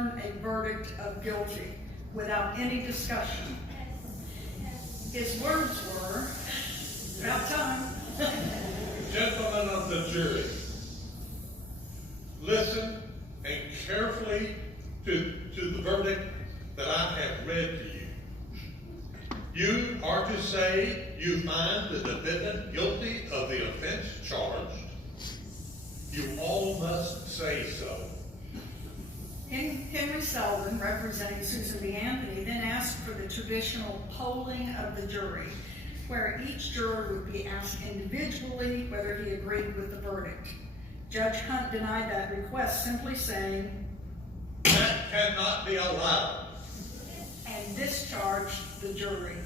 a verdict of guilty without any discussion. His words were, about time. Gentlemen of the jury, listen and carefully to the verdict that I have read to you. You are to say you find the defendant guilty of the offense charged. You all must say so. Henry Selden, representing Susan B. Anthony, then asked for the traditional polling of the jury, where each juror would be asked individually whether he agreed with the verdict. Judge Hunt denied that request, simply saying, "That cannot be allowed," and discharged the jury.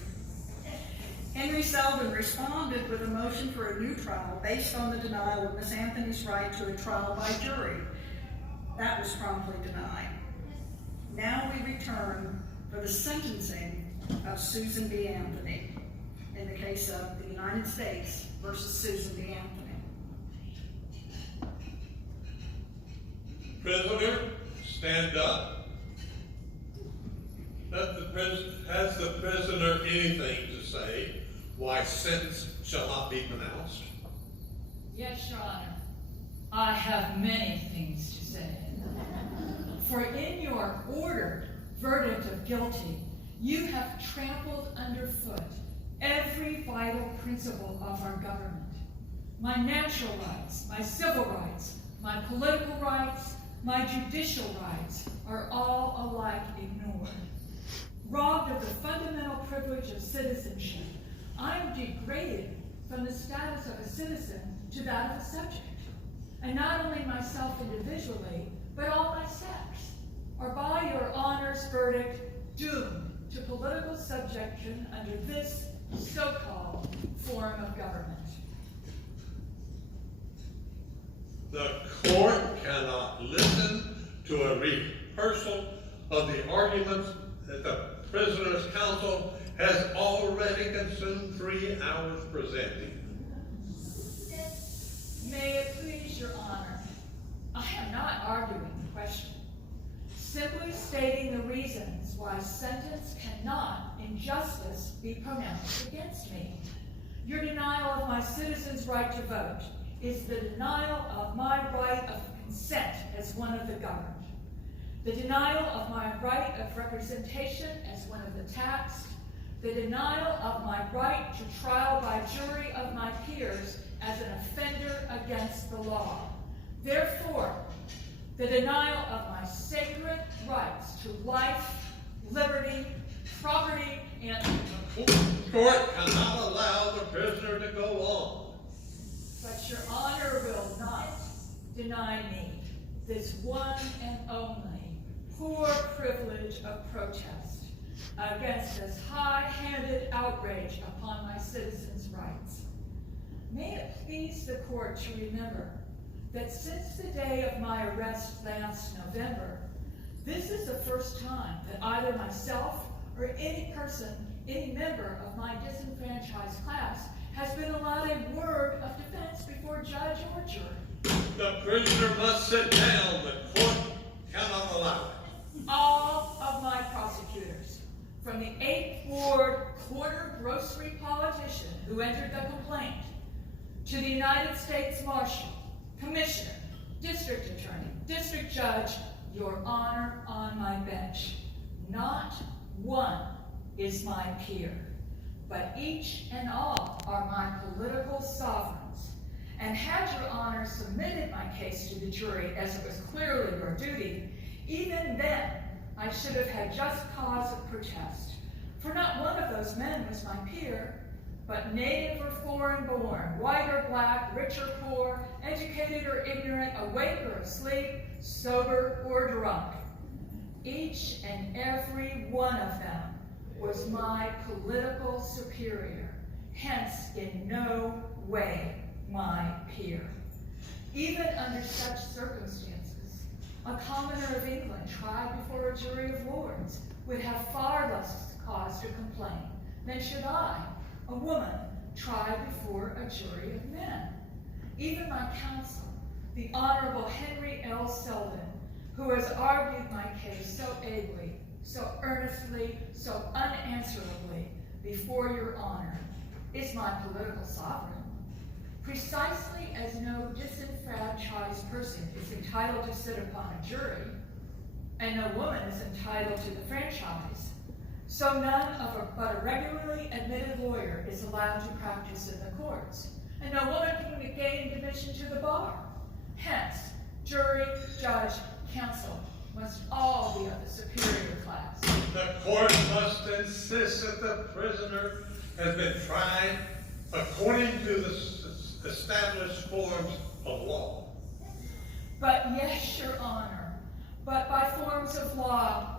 Henry Selden responded with a motion for a new trial based on the denial of Miss Anthony's right to a trial by jury. That was promptly denied. Now we return for the sentencing of Susan B. Anthony in the case of the United States versus Susan B. Anthony. Prisoner, stand up. Has the prisoner anything to say why sentence shall not be pronounced? Yes, Your Honor. I have many things to say. For in your ordered verdict of guilty, you have trampled underfoot every vital principle of our government. My natural rights, my civil rights, my political rights, my judicial rights are all alike ignored. Robbed of the fundamental privilege of citizenship, I am degraded from the status of a citizen to that of a subject. And not only myself individually, but all my sex are by your Honor's verdict doomed to political subjection under this so-called form of government. The court cannot listen to a rehearsal of the arguments that the prisoner's counsel has already consumed 3 hours presenting. May it please your Honor, I am not arguing the question, simply stating the reasons why sentence cannot, in justice, be pronounced against me. Your denial of my citizens' right to vote is the denial of my right of consent as one of the governed, the denial of my right of representation as one of the taxed, the denial of my right to trial by jury of my peers as an offender against the law. Therefore, the denial of my sacred rights to life, liberty, property, and... The court cannot allow the prisoner to go on. But your Honor will not deny me this one and only poor privilege of protest against this high-handed outrage upon my citizens' rights. May it please the court to remember that since the day of my arrest last November, this is the first time that either myself or any person, any member of my disenfranchised class has been allowed a word of defense before judge or jury. The prisoner must sit down. The court cannot allow it. All of my prosecutors, from the 8th Ward corner grocery politician who entered the complaint, to the United States Marshal, Commissioner, District Attorney, District Judge, your Honor on my bench, not one is my peer, but each and all are my political sovereigns. And had your Honor submitted my case to the jury as it was clearly your duty, even then I should have had just cause of protest. For not one of those men was my peer, but native or foreign born, white or black, rich or poor, educated or ignorant, awake or asleep, sober or drunk. Each and every one of them was my political superior, hence in no way my peer. Even under such circumstances, a commoner of England tried before a jury of lords would have far less cause to complain than should I, a woman, tried before a jury of men. Even my counsel, the Honorable Henry L. Selden, who has argued my case so ably, so earnestly, so unanswerably before your honor, is my political sovereign. Precisely as no disenfranchised person is entitled to sit upon a jury, and no woman is entitled to the franchise, so none but a regularly admitted lawyer is allowed to practice in the courts, and no woman can gain admission to the bar. Hence, jury, judge, counsel must all be of the superior class. The court must insist that the prisoner has been tried according to the established forms of law. But yes, your honor, but by forms of law